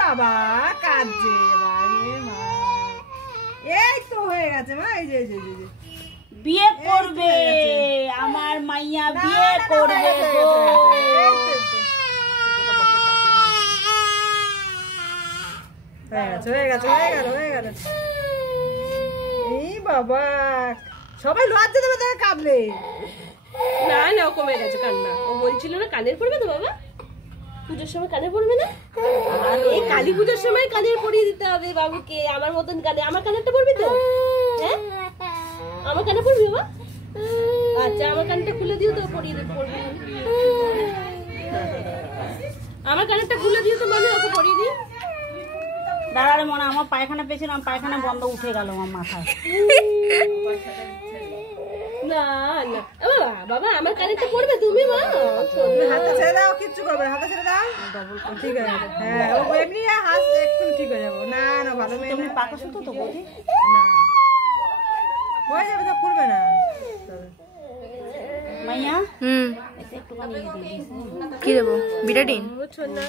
বাবা কাঁদছে এই তো হয়ে গেছে মা। এই যে বিয়ে করবে আমার মাইয়া, বিয়ে করবে গো। হয়ে গেল। এই বাবা সবাই লজ্জা দেবে তোকে কাঁদলে। না না ও কমে গেছে কান্না। ও বলছিল না কানের পড়বে তো বাবা, পুজোর সময় কানে পড়বে না? এই কালী পুজোর সময় কানের পরিয়ে দিতে হবে বাবুকে, আমার মতন কানে। আমার কানেরটা পড়বি তো? হ্যাঁ আমার কানে পড়বি বাবা? আচ্ছা আমার কানটা খুলে দিও তো, পরিয়ে দিতে পড়বি। আমার কানেরটা খুলে দিও তো মামি, ওকে পরিয়ে দিই। দাঁড়ালে মনে আমার পায়খানা পেয়েছিলাম, পায়খানা বন্ধ উঠে গেল আমার মাথায়। না না বাবা আমার কানেরটা পড়বে তুমি মা? হাতে ছেড়ে দাও, কিচ্ছু করবে না, হাতে ছেড়ে দাও, ঠিক আছে। হ্যাঁ ও এমনি হাত এক্ষুনি ঠিক হয়ে যাবো। না না ভালো মেয়ে, তুমি পাকা সুতো তো বলি না হয়ে যাবে তো, খুলবে না মাইয়া। একটুখানি কি দেবো? বিটাডিন? না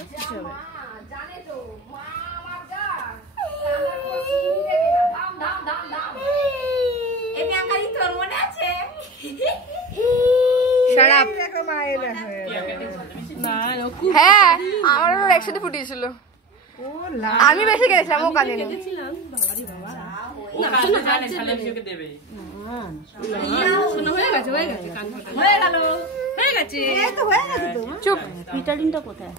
হ্যাঁ আমার একসাথে ফুটিয়েছিল, আমি বেশি গেছিলাম, ও কাঁদে নি। হয়ে গেছে চুপ। ভিটামিনটা কোথায়?